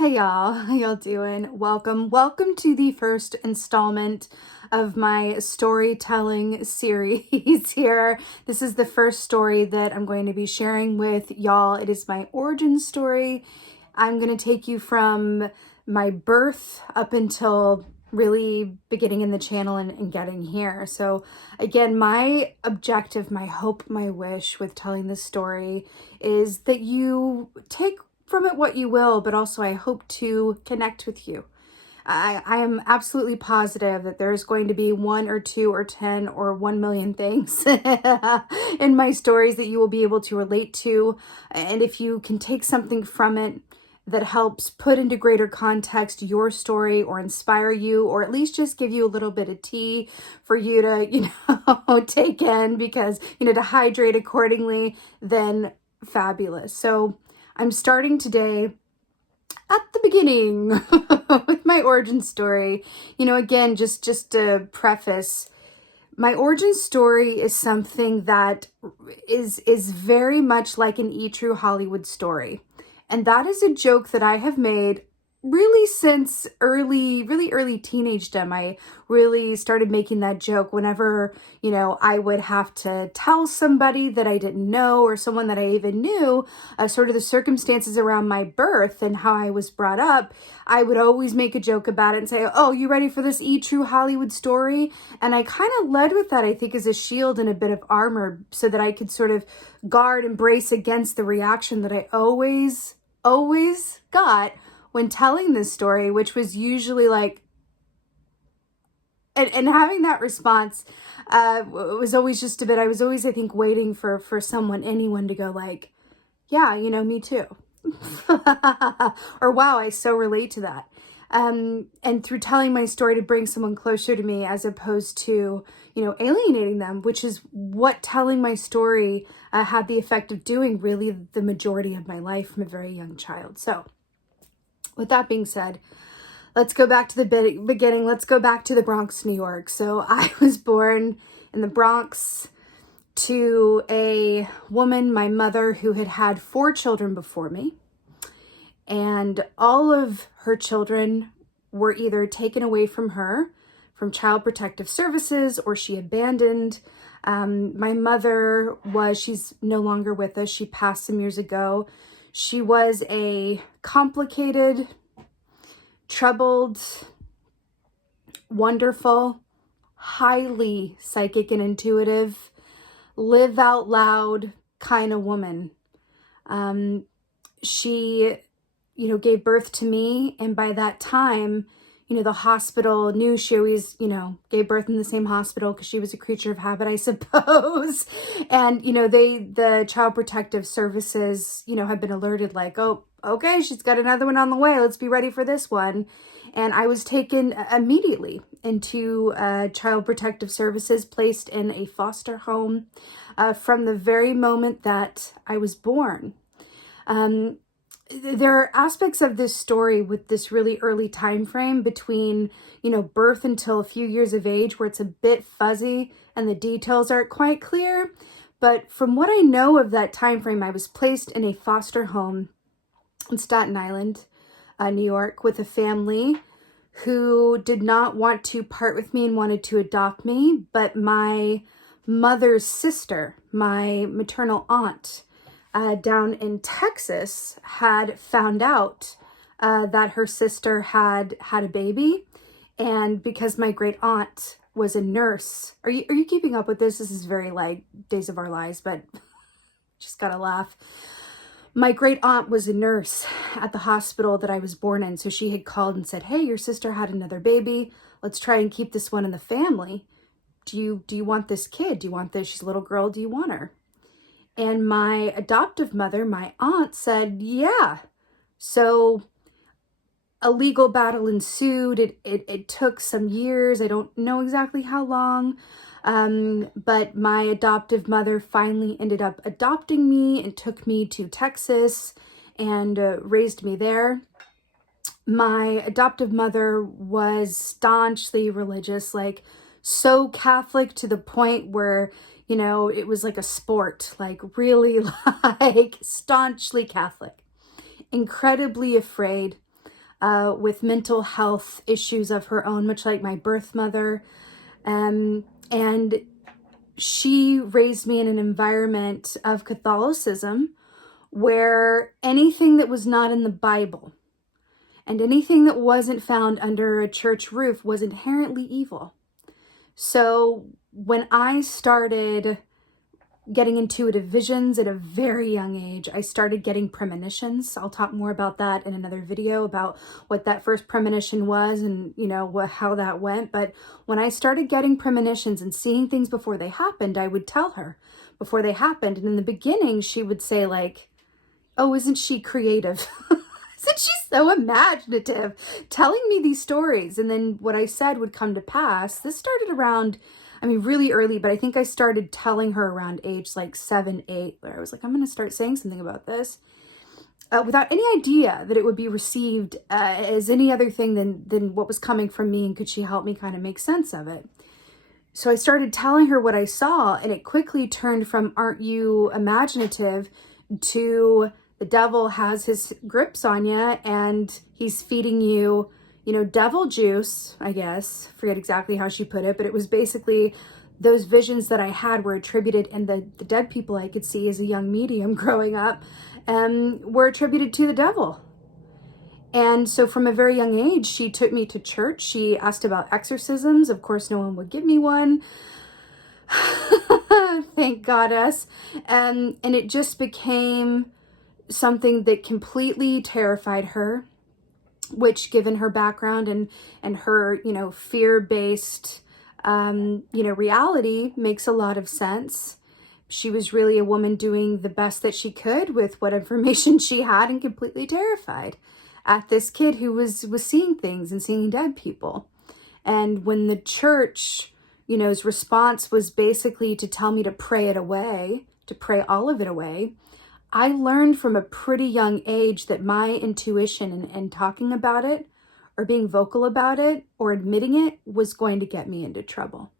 Hey y'all, how y'all doing? Welcome to the first installment of my storytelling series here. This is the first story that I'm going to be sharing with y'all. It is my origin story. I'm going to take you from my birth up until really beginning in the channel and getting here. So again, my objective, my hope, my wish with telling this story is that you take from it what you will, but also I hope to connect with you. I am absolutely positive that there's going to be one or two or 10 or 1 million things in my stories that you will be able to relate to. And if you can take something from it that helps put into greater context your story or inspire you, or at least just give you a little bit of tea for you to, take in because, to hydrate accordingly, then fabulous. So I'm starting today at the beginning with my origin story. Again, just to preface, my origin story is something that is very much like an true Hollywood story. And that is a joke that I have made really since really early teenagedom. I really started making that joke whenever, I would have to tell somebody that I didn't know or someone that I even knew, sort of the circumstances around my birth and how I was brought up. I would always make a joke about it and say, oh, you ready for this true Hollywood story? And I kind of led with that, I think, as a shield and a bit of armor so that I could sort of guard and brace against the reaction that I always got when telling this story, which was usually like, and having that response was always just a bit, I was always, I think, waiting for anyone to go like, yeah, me too. Or wow, I so relate to that. And through telling my story to bring someone closer to me as opposed to, alienating them, which is what telling my story had the effect of doing really the majority of my life from a very young child. So with that being said, let's go back to the beginning. Let's go back to the Bronx, New York. So I was born in the Bronx to a woman, my mother, who had had 4 children before me. And all of her children were either taken away from her from Child Protective Services or she abandoned. My mother she's no longer with us. She passed some years ago. She was a complicated, troubled, wonderful, highly psychic and intuitive, live out loud kind of woman. She, gave birth to me. And by that time, the hospital knew she always, gave birth in the same hospital because she was a creature of habit, I suppose. And, the Child Protective Services, have been alerted like, oh, okay, she's got another one on the way. Let's be ready for this one. And I was taken immediately into Child Protective Services, placed in a foster home from the very moment that I was born. There are aspects of this story with this really early time frame between, birth until a few years of age where it's a bit fuzzy and the details aren't quite clear. But from what I know of that time frame, I was placed in a foster home in Staten Island, New York, with a family who did not want to part with me and wanted to adopt me. But my mother's sister, my maternal aunt, down in Texas, had found out that her sister had a baby. And because my great aunt was a nurse, are you keeping up with this? This is very like Days of Our Lives, but just gotta laugh. My great aunt was a nurse at the hospital that I was born in. So she had called and said, hey, your sister had another baby. Let's try and keep this one in the family. Do you want this kid? Do you want this? She's a little girl. Do you want her? And my adoptive mother, my aunt, said, yeah. So a legal battle ensued. It took some years. I don't know exactly how long. But my adoptive mother finally ended up adopting me and took me to Texas and raised me there. My adoptive mother was staunchly religious, like so Catholic to the point where, it was like a sport, like really like staunchly Catholic, incredibly afraid with mental health issues of her own, much like my birth mother. And she raised me in an environment of Catholicism where anything that was not in the Bible and anything that wasn't found under a church roof was inherently evil. So when I started getting intuitive visions at a very young age, I started getting premonitions. I'll talk more about that in another video about what that first premonition was and, how that went. But when I started getting premonitions and seeing things before they happened, I would tell her before they happened. And in the beginning, she would say like, "Oh, isn't she creative?" Isn't she so imaginative, telling me these stories? And then what I said would come to pass. This started around, really early, but I think I started telling her around age like 7, 8, where I was like, I'm going to start saying something about this without any idea that it would be received as any other thing than what was coming from me, and could she help me kind of make sense of it? So I started telling her what I saw, and it quickly turned from "aren't you imaginative" to the devil has his grips on you and he's feeding you, devil juice, I guess. Forget exactly how she put it, but it was basically those visions that I had were attributed, and the dead people I could see as a young medium growing up were attributed to the devil. And so from a very young age, she took me to church. She asked about exorcisms. Of course, no one would give me one. Thank goddess. And it just became something that completely terrified her, which, given her background and her, fear-based, reality, makes a lot of sense. She was really a woman doing the best that she could with what information she had, and completely terrified at this kid who was seeing things and seeing dead people. And when the church, his response was basically to tell me to pray it away, to pray all of it away, I learned from a pretty young age that my intuition and talking about it or being vocal about it or admitting it was going to get me into trouble.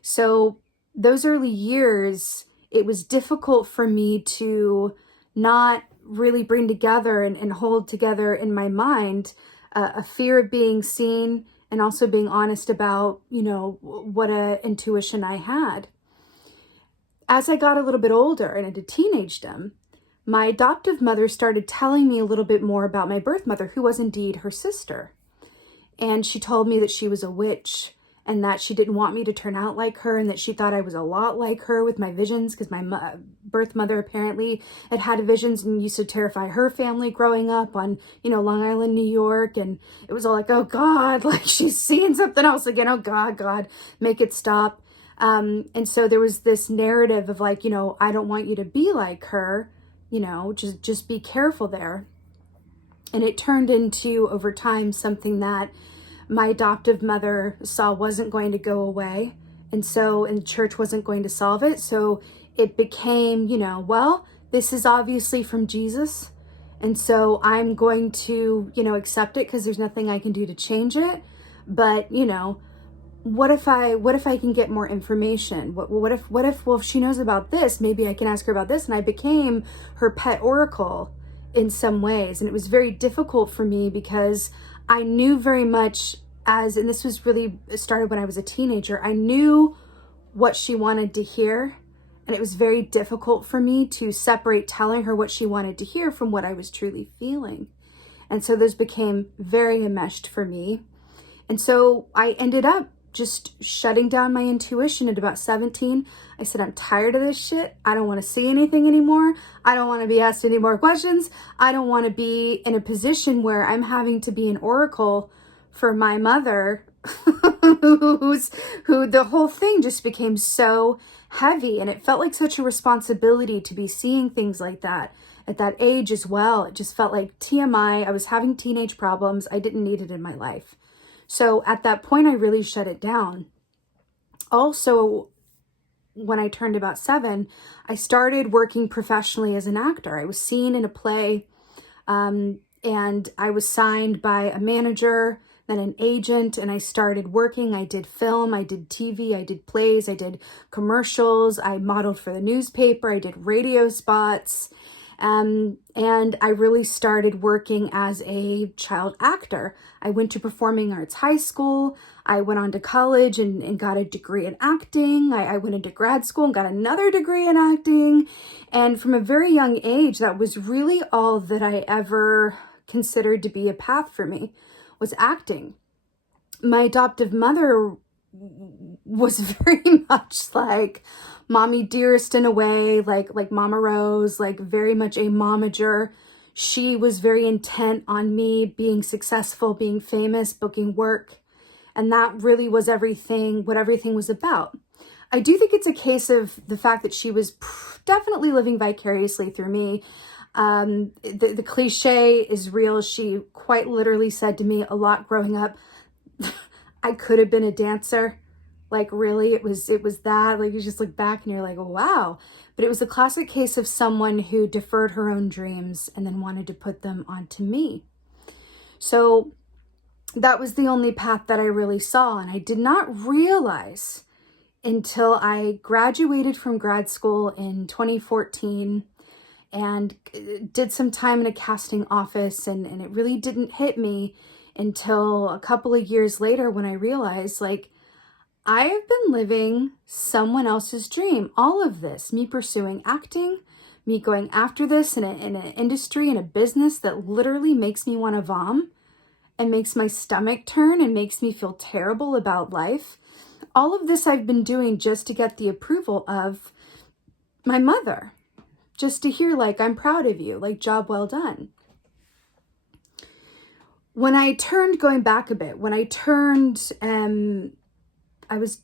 So those early years, it was difficult for me to not really bring together and hold together in my mind a fear of being seen, and also being honest about, what a intuition I had. As I got a little bit older and into teenagedom, my adoptive mother started telling me a little bit more about my birth mother, who was indeed her sister. And she told me that she was a witch, and that she didn't want me to turn out like her, and that she thought I was a lot like her with my visions, because my birth mother apparently had visions and used to terrify her family growing up on, Long Island, New York. And it was all like, oh God, like she's seeing something else again. Oh God, make it stop. And so there was this narrative of like, I don't want you to be like her, just be careful there. And it turned into, over time, something that my adoptive mother saw wasn't going to go away. And the church wasn't going to solve it. So it became, well, this is obviously from Jesus. And so I'm going to, accept it, because there's nothing I can do to change it. But, what if I can get more information? What if she knows about this, maybe I can ask her about this. And I became her pet oracle in some ways. And it was very difficult for me, because I knew very much and this was really started when I was a teenager, I knew what she wanted to hear. And it was very difficult for me to separate telling her what she wanted to hear from what I was truly feeling. And so those became very enmeshed for me. And so I ended up just shutting down my intuition at about 17. I said, I'm tired of this shit. I don't want to see anything anymore. I don't want to be asked any more questions. I don't want to be in a position where I'm having to be an oracle for my mother, who the whole thing just became so heavy. And it felt like such a responsibility to be seeing things like that at that age as well. It just felt like TMI. I was having teenage problems. I didn't need it in my life. So at that point, I really shut it down. Also, when I turned about 7, I started working professionally as an actor. I was seen in a play, and I was signed by a manager, then an agent, and I started working. I did film, I did TV, I did plays, I did commercials, I modeled for the newspaper, I did radio spots. And I really started working as a child actor. I went to Performing Arts High School. I went on to college and got a degree in acting. I went into grad school and got another degree in acting. And from a very young age, that was really all that I ever considered to be a path for me, was acting. My adoptive mother was very much like Mommy Dearest in a way, like Mama Rose, like very much a momager. She was very intent on me being successful, being famous, booking work. And that really was what everything was about. I do think it's a case of the fact that she was definitely living vicariously through me. The cliche is real. She quite literally said to me a lot growing up, I could have been a dancer. Like, really, it was that. Like, you just look back and you're like, wow. But it was a classic case of someone who deferred her own dreams and then wanted to put them onto me. So that was the only path that I really saw. And I did not realize until I graduated from grad school in 2014 and did some time in a casting office. And it really didn't hit me until a couple of years later when I realized, like, I have been living someone else's dream. All of this, me pursuing acting, me going after this in an industry, in a business that literally makes me want to vom and makes my stomach turn and makes me feel terrible about life. All of this I've been doing just to get the approval of my mother, just to hear, like, I'm proud of you, like, job well done. When I turned, going back a bit, when I turned, I was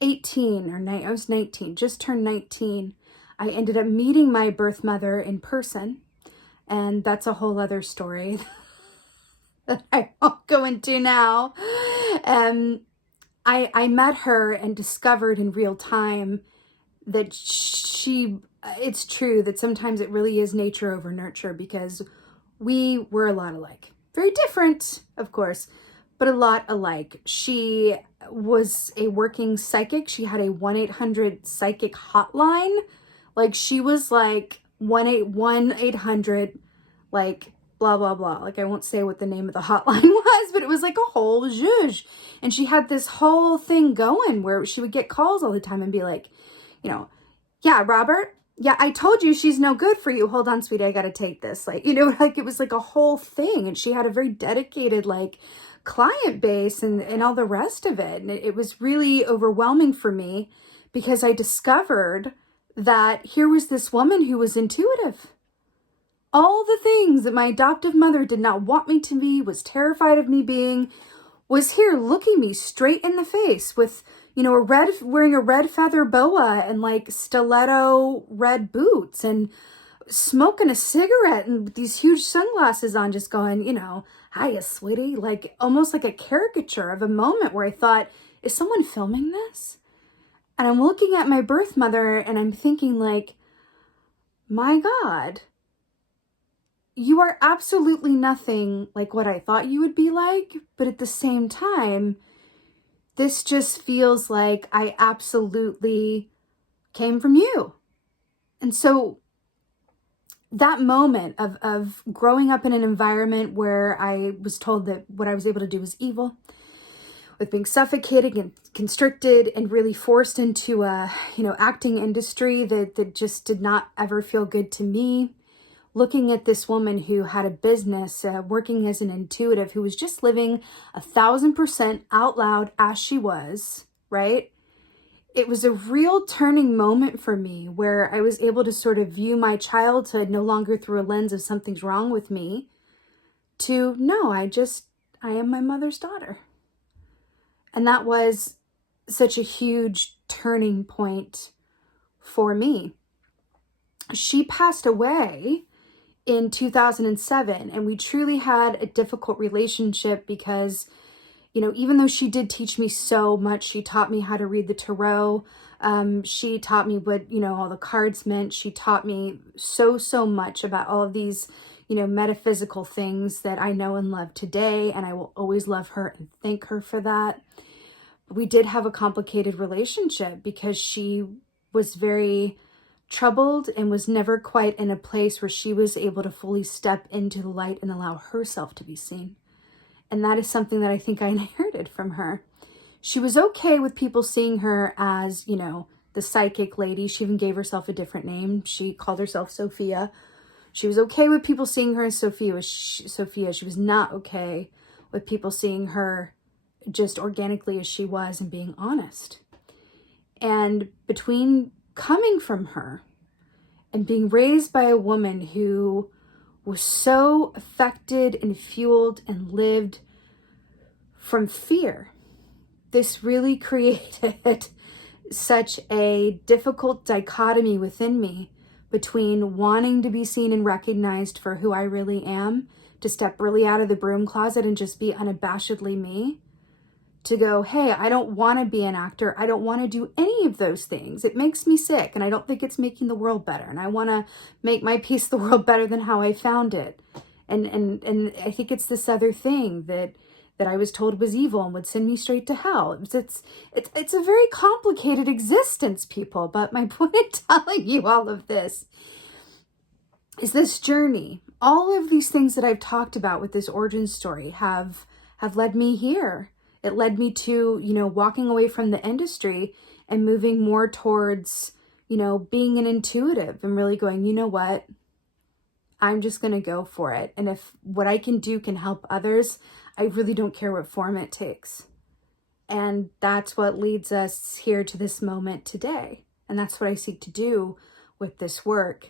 18 or I was 19, just turned 19. I ended up meeting my birth mother in person. And that's a whole other story that I won't go into now. I met her and discovered in real time that it's true that sometimes it really is nature over nurture, because we were a lot alike. Very different, of course, but a lot alike. She was a working psychic. She had a 1-800 psychic hotline. Like, she was like 1-800, like, blah, blah, blah. Like, I won't say what the name of the hotline was, but it was like a whole zhuzh. And she had this whole thing going where she would get calls all the time and be like, yeah, Robert, yeah, I told you she's no good for you. Hold on, sweetie, I got to take this. Like, like, it was like a whole thing. And she had a very dedicated, like, client base and all the rest of it. And it was really overwhelming for me, because I discovered that here was this woman who was intuitive. All the things that my adoptive mother did not want me to be, was terrified of me being, was here looking me straight in the face with, wearing a red feather boa and like stiletto red boots and smoking a cigarette and with these huge sunglasses on, just going, hiya, sweetie, like almost like a caricature of a moment where I thought, is someone filming this? And I'm looking at my birth mother and I'm thinking, like, my God, you are absolutely nothing like what I thought you would be like. But at the same time, this just feels like I absolutely came from you. And so that moment of growing up in an environment where I was told that what I was able to do was evil, with being suffocated and constricted and really forced into a, acting industry that just did not ever feel good to me. Looking at this woman who had a business, working as an intuitive, who was just living 1,000% out loud as she was, right? It was a real turning moment for me where I was able to sort of view my childhood no longer through a lens of something's wrong with me to, no, I am my mother's daughter. And that was such a huge turning point for me. She passed away in 2007, and we truly had a difficult relationship because, even though she did teach me so much, she taught me how to read the tarot. She taught me what, all the cards meant. She taught me so much about all of these, metaphysical things that I know and love today. And I will always love her and thank her for that. We did have a complicated relationship because she was very troubled and was never quite in a place where she was able to fully step into the light and allow herself to be seen. And that is something that I think I inherited from her. She was okay with people seeing her as, you know, the psychic lady. She even gave herself a different name. She called herself Sophia. She was okay with people seeing her as Sophia. She was not okay with people seeing her just organically as she was and being honest. And between coming from her and being raised by a woman who was so affected and fueled and lived from fear, this really created such a difficult dichotomy within me between wanting to be seen and recognized for who I really am, to step really out of the broom closet and just be unabashedly me, to go, hey, I don't want to be an actor. I don't want to do any of those things. It makes me sick, and I don't think it's making the world better. And I want to make my piece of the world better than how I found it. And I think it's this other thing that I was told was evil and would send me straight to hell. It's a very complicated existence, people. But my point in telling you all of this is this journey. All of these things that I've talked about with this origin story have led me here. It led me to, you know, walking away from the industry and moving more towards, you know, being an intuitive and really going, you know what? I'm just going to go for it. And if what I can do can help others, I really don't care what form it takes. And that's what leads us here to this moment today. And that's what I seek to do with this work.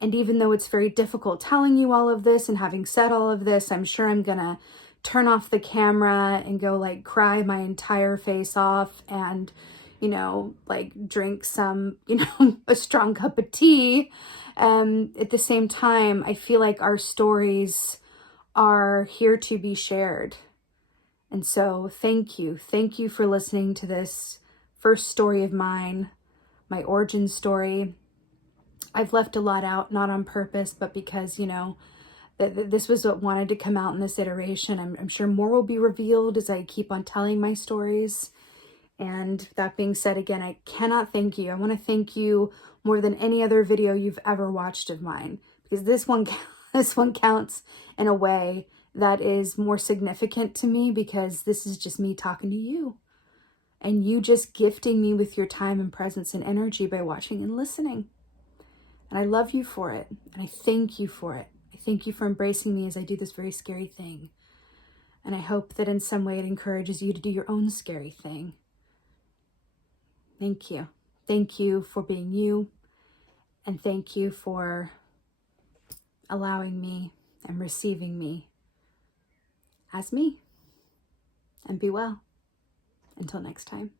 And even though it's very difficult telling you all of this and having said all of this, I'm sure I'm going to turn off the camera and go like cry my entire face off and, you know, like drink some, you know, a strong cup of tea. At the same time, I feel like our stories are here to be shared. And so thank you. Thank you for listening to this first story of mine, my origin story. I've left a lot out, not on purpose, but because, you know, this was what wanted to come out in this iteration. I'm sure more will be revealed as I keep on telling my stories. And that being said, again, I cannot thank you. I want to thank you more than any other video you've ever watched of mine, because this one counts in a way that is more significant to me, because this is just me talking to you and you just gifting me with your time and presence and energy by watching and listening. And I love you for it. And I thank you for it. I thank you for embracing me as I do this very scary thing. And I hope that in some way it encourages you to do your own scary thing. Thank you. Thank you for being you. And thank you for allowing me and receiving me as me. And be well. Until next time.